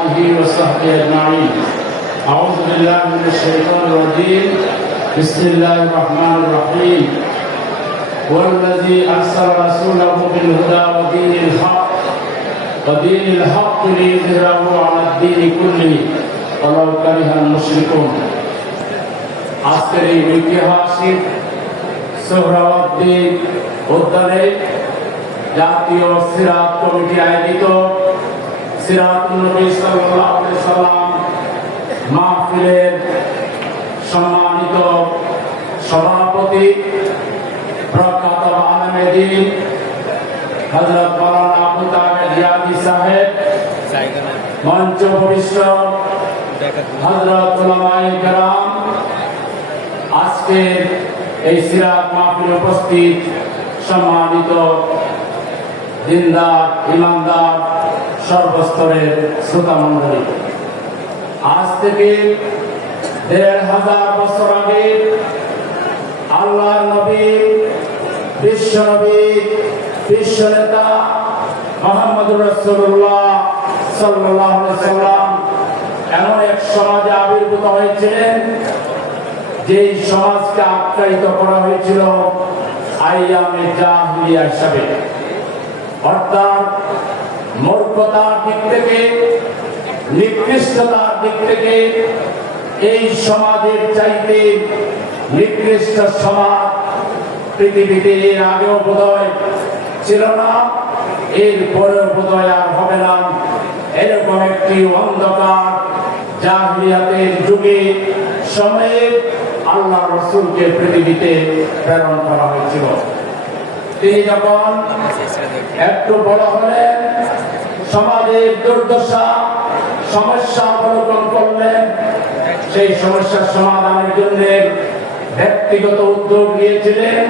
آله وصحبه أجمعين. أعوذ بالله من الشيطان الرجيم. بسم الله الرحمن الرحيم. والذي أرسل رسوله بالهدى ودين الحق ليظهره على الدين كله ولو كره المشركون. আজকের এই ঐতিহাসিক সোহরাওয়ার্দী উদ্যানে জাতীয় সিরাত কমিটি আয়োজিত সিরাতুন নবী সাল্লাল্লাহু আলাইহি ওয়াসাল্লাম মাহফিলের সম্মানিত সভাপতি প্রখ্যাত আলেমে দ্বীন হযরত মাওলানা আবু তাহের রিয়াদি সাহেব, মঞ্চ উপবিষ্ট হযরত উলামায়ে কেরাম, আজকে এই সিরাত মাহফিলে উপস্থিত সম্মানিত দিনদার ইমানদার সর্বস্তরের শ্রোতা মণ্ডলী, আজ থেকে ১৫০০ বছর আগে আল্লাহর নবী, বিশ্ব নবী, বিশ্ব নেতা মুহাম্মদুর রাসূলুল্লাহ সাল্লাল্লাহু আলাইহি ওয়াসাল্লাম এমন এক সমাজে আবির্ভূত হয়েছিলেন যেই সমাজকে আখ্যায়িত করা হয়েছিল আইয়ামে জাহিলিয়া হিসাবে। অর্থাৎ মূর্খতার দিক থেকে, নিকৃষ্টতার দিক থেকে এই সমাজের চাইতে নিকৃষ্ট সমাজ পৃথিবীতে এর আগেও বোধহয় ছিল না, এরপরেও বোধহয় আর হবে না। এরকম একটি অন্ধকার জাহিলিয়াতের যুগে সময়ে আল্লাহ রাসূলকে পৃথিবীতে প্রেরণ করা হয়েছিল। তিনি যখন একটু বড় হলেন, সমাজের দুর্দশা সমস্যা অবলোকন করলেন, সেই সমস্যার সমাধানের জন্য ব্যক্তিগত উদ্যোগ নিয়েছিলেন।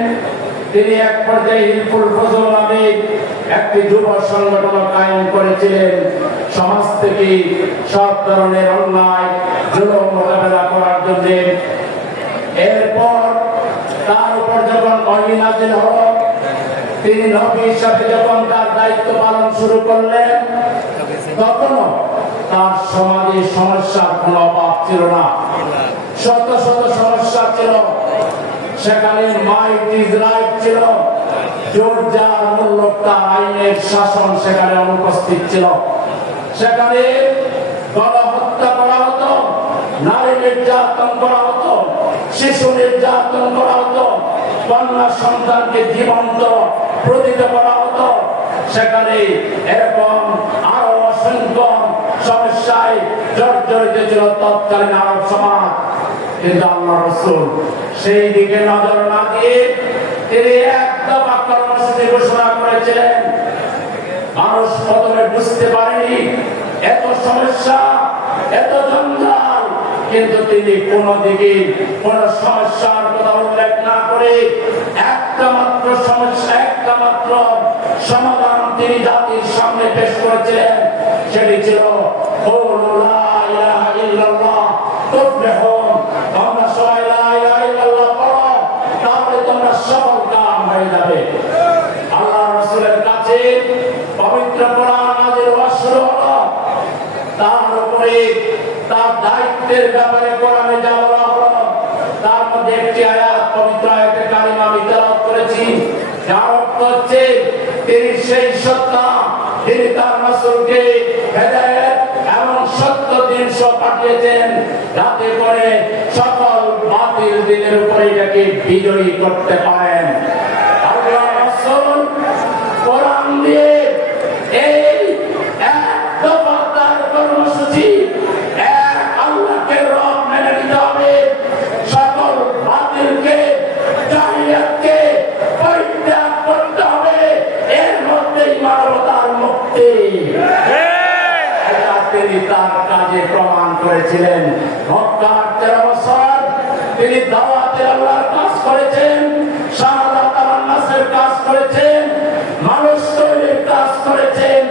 তিনি এক পর্যায়ে হিলফুল ফজল নামে একটি যুব সংগঠন কায়েম করেছিলেন, সমাজ থেকে সব ধরনের অন্যায় জুলুম মোকাবেলা করার জন্য। এরপর তার উপর যখন ওহী নাযিল হলো, তিনি নবী হিসাবে যখন তার দায়িত্ব পালন শুরু করলেন, তখনও তার সমাজে সমস্যার কোনো অভাব ছিল না। শত শত সমস্যা ছিল, সেখানে মাইট ইজ রাইট ছিল, জোর যার মূল্য তার আইনের শাসন সেখানে অনুপস্থিত ছিল। সেখানে গণহত্যা করা হতো, নারী নির্যাতন করা হতো, শিশু নির্যাতন করা হতো, কন্যা সন্তানকে জীবন্ত প্রতিহত করা হতো। সেখানে এরকম আরো অসংখ্য সমস্যায় জর্জরিত ছিল তৎকালীন আরব সমাজ। কিন্তু আল্লাহ রাসূল সেই দিকে নজর না দিয়ে তিনি একদম কর্মসূচি ঘোষণা করেছিলেন। মানুষ প্রথমে বুঝতে পারেনি এত সমস্যা, এত জঞ্জাল, কিন্তু তিনি কোনো দিকে কোন সমস্যার কথা উল্লেখ না করে একটা মাত্র সমস্যা, একটা মাত্র সমাধান তিনি জাতির সামনে পেশ করেছিলেন। সেটি ছিল লা ইলাহা ইল্লাল্লাহ তুফলিহুন, তোমরা সবাই লা ইলাহা ইল্লাল্লাহ পড়ো, তাহলে তোমরা সফল কাম হয়ে যাবে। আল্লাহ রাসূলের কাছে পবিত্র কোরআন নাযিল হওয়া শুরু হলো, তার উপরে তার দায়িত্বের ব্যাপারে কোরআনে যা বলা হলো, তার মধ্যে একটি আয়াত, পবিত্র আয়াতে কারিমা আমি তেলাওয়াত করেছি, যার অর্থ হচ্ছে তিনি সেই সত্তা, তিনি তার রাসূলকে হেদায়েত এবং সত্য দিন সহ পাঠিয়েছেন, যাতে করে সকল বাতিল দিনের উপরে এটাকে বিজয়ী করতে পারেন। আল্লাহ রাসূল কোরআন দিয়ে এই এক দফা তার কর্মসূচি, এক আল্লাহকে রব মেনে নিতে হবে, সকল বাতিলকে, জাহিলিয়াতকে পরিত্যাগ করতে হবে, এর মধ্যেই মানবতার মুক্তি। এটা তিনি তার কাজে প্রমাণ করেছিলেন। মক্কার 13 বছর তিনি দাওয়াতে আল্লাহর কাজ করেছেন, শাহাদাত আন-নাসের কাজ করেছেন, মানুষ তৈরির কাজ করেছেন।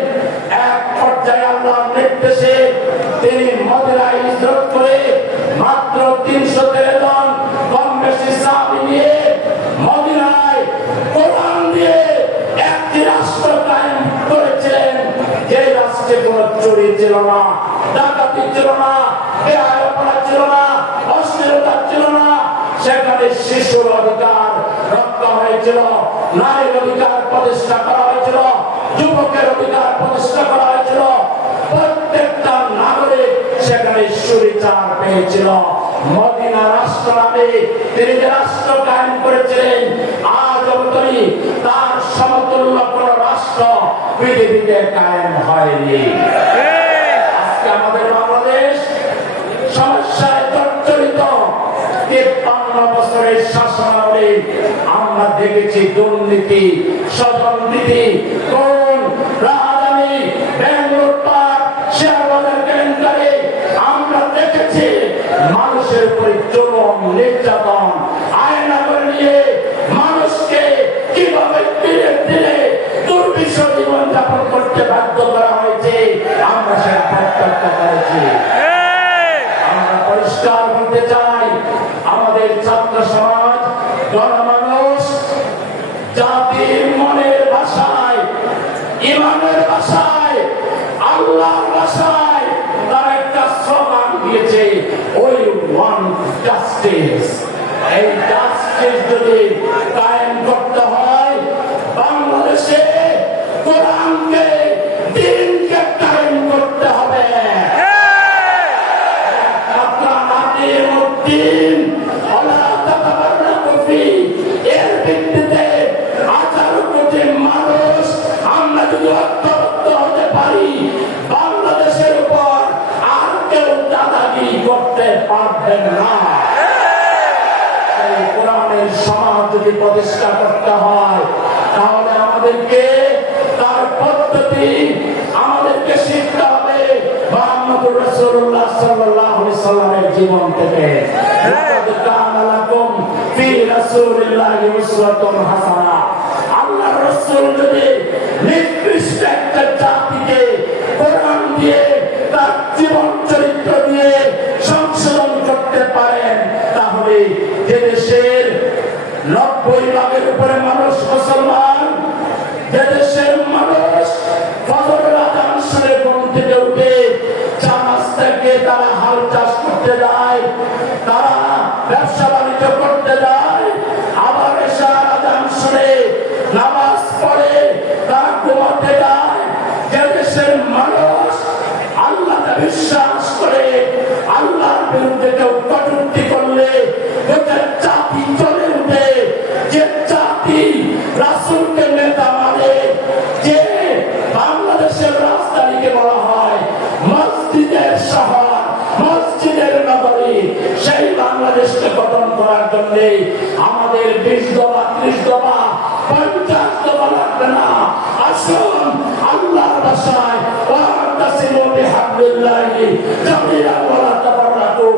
এক পর্যায়ে আল্লাহর নির্দেশে তিনি মদিনায় হিজরত করে মাত্র 313 জন কম বেশি সাহাবী নিয়ে মদিনায় কোরআন দিয়ে একটি রাষ্ট্র কায়েম করেছিলেন, যে রাষ্ট্রে কোনো চুরি ছিল না, ডাকাতি ছিল না, বেহায়াপনা ছিল না, অশ্লীলতা ছিল না। সেখানে শিশুর অধিকার রক্ষা হয়েছিল, নারীর অধিকার প্রতিষ্ঠা করা হয়েছিল, যুবকের অধিকার প্রতিষ্ঠা করা হয়েছিল। প্রত্যেকটা নাগরিক সেখানে সুবিচার পেয়েছিল। মদিনা রাষ্ট্র নামে তিনি যে রাষ্ট্র কায়েম করেছিলেন, আজ অবধি তার সমতুল্য কোন রাষ্ট্র পৃথিবীতে কায়েম হয়নি। আজকে আমাদের বাংলাদেশ সমস্যায় জর্জরিত। ৫৩ বছরের শাসনামলে আমরা দেখেছি দুর্নীতি, স্বজননীতি, কোন রাজধানী ব্যাঙ্গালোর পার্ক, শেয়ার বাজার কেলেঙ্কারি আমরা দেখেছি। মানুষের উপরে জুলুম, নির্যাতন, আয়না করে নিয়ে মানুষকে কিভাবে ধীরে ধীরে দুর্বিষহ জীবন যাপন করতে বাধ্য করা হয়েছে, আমরা সেটা প্রত্যক্ষ করেছি। আমরা পরিষ্কার বলতে চাই, আমাদের ছাত্র সমাজ, গণমানুষ জাতির মনের ভাষায়, ইমানের ভাষায়, আল্লাহর ভাষায় তার একটা স্লোগান দিয়েছে, ওই ওয়ান জাস্টিস। এই জাস্টিস যদি কায়েম করতে হয়, বাংলাদেশে কোরআনকে, দ্বীনকে কায়েম করতে হবে। এর ভিত্তিতে 18 কোটি মানুষ আমরা যদি ঐক্যবদ্ধ হতে পারি, বাংলাদেশের উপর আর কেউ দাদাগিরি করতে পারবেন না। এই কোরআনের সমাজ যদি প্রতিষ্ঠা করতে হয়, তাহলে আমাদেরকে তার পদ্ধতি আমাদেরকে শিখতে হবে মুহাম্মদুর রাসূলুল্লাহ সাল্লাল্লাহু আলাইহি সাল্লামের জীবন থেকে। লাকাদ কানা লাকুম ফি রাসূলিল্লাহি উসওয়াতুন হাসানা। আল্লাহর রাসূল যদি নিকৃষ্ট একটা জাতিকে কোরআন দিয়ে, তার জীবন চরিত্র দিয়ে সংশোধন করতে পারেন, তাহলে যে দেশের 90 ভাগের উপরে মানুষ মুসলমান, যে দেশের মানুষ ফজরের আযান শুনে ঘুম থেকে উঠে জানাজ থেকে তারা হাল চাষ করতে যায়, তারা ব্যবসা বাণিজ্য করতে যায়, আবার এশার আযান শুনে নামাজ পড়ে তারা ঘুমাতে যায়, যে দেশের মানুষ আল্লাহকে বিশ্বাস করে, আল্লাহর বিরুদ্ধে কেউ কটূক্তি করলে গোটা জাতি চলে উঠে, যে জাতি রাসূলকে নেতা মানে, যে বাংলাদেশের রাজধানীকে বলা হয় মসজিদের শহর, মসজিদের নগরী, সেই বাংলাদেশকে গঠন করার জন্য আমাদের 20 দফা, 30 দফা, 50 দফা লাগবে না। আসুন আল্লাহর ভাষায় ওয়াতাসিমু বিহাবলিল্লাহি জামিআন ওয়া লা তাফাররাকু।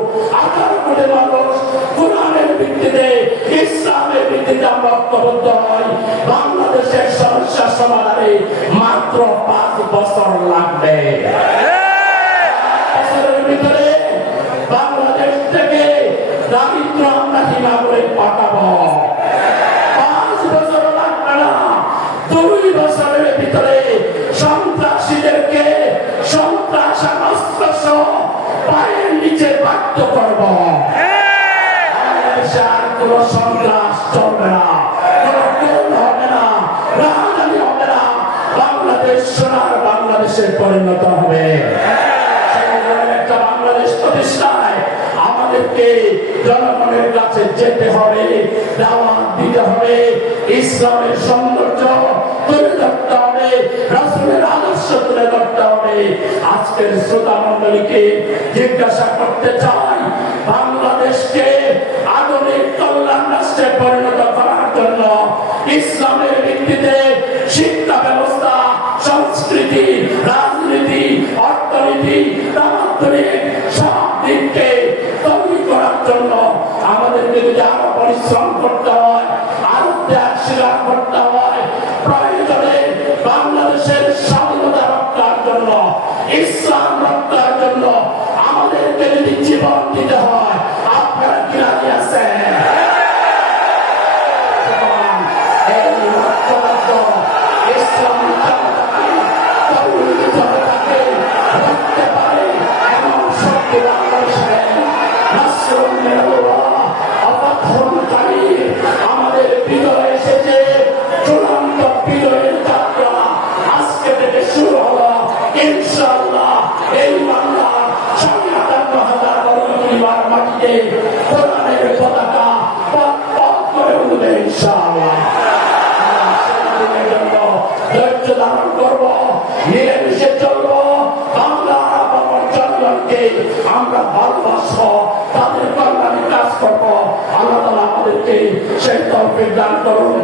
18 কোটি মানুষ কোরআনের ভিত্তিতে, ইসলামের ভিত্তিতে আমরা ঐক্যবদ্ধ হই, বাংলাদেশের সমস্যা সমাধানে মাত্র 5 বছর লাগবে। বছরের ভিতরে বাংলাদেশ থেকে দারিদ্র আমরা কিভাবে পাঠাবো? 5 বছর লাগবে না, 2 বছরের ভিতরে সন্ত্রাসীদেরকে সন্ত্রাসগ্রস্ত পায়ের নিচে বাধ্য করব। বাংলাদেশে আর কোন সন্ত্রাস চলবে না, কোন খুন হবে না, রাজধানী হবে না, বাংলাদেশ সোনার বাংলাদেশে পরিণত হবে। একটা বাংলাদেশ প্রতিষ্ঠায় আমাদেরকে জনগণের কাছে যেতে হবে, দাওয়াত দিতে হবে, ইসলামের সৌন্দর্য তুলে ধরতে হবে, রাসূলের আদর্শ তুলে ধরতে হবে। আজকের শ্রোতা মণ্ডলীকে জিজ্ঞাসা করতে চাই, বাংলাদেশকে আধুনিক কল্যাণ রাষ্ট্রে পরিণত করার জন্য ইসলামের ভিত্তিতে শিক্ষা ব্যবস্থা, সংস্কৃতি, রাজনীতি, অর্থনীতি, তামাত্তরিক সব দিককে তৈরি করার জন্য আমাদেরকে যদি আরো পরিশ্রম করতে হয়, আরো ত্যাগ স্বীকার করতে হয়, প্রয়োজনে বাংলাদেশের স্বাধীনতা রক্ষার জন্য, ইসলাম রক্ষার জন্য আমাদেরকে যদি জীবন দিতে হয়, আপনারা কি রাজি আছেন? এই ঐক্যবদ্ধ ইসলামী জনতাকে তৈরি জনতাকে রক্ষতে পারে ইনশাআল্লাহ এই বাংলার 57,000 বর্গ কিলোমিটার মাটিতে কোরআনের পতাকা পথ পথ করে উঠবে ইনশাআল্লাহ। সেদিনের জন্য ধৈর্য ধারণ করবো, মিলেমিশে চলবো, বাংলার আপামর জনগণকে আমরা ভালোবাসবো, তাদের কল্যাণে কাজ করবো। আল্লাহ তাআলা আমাদেরকে সেই তৌফিক দান করুন।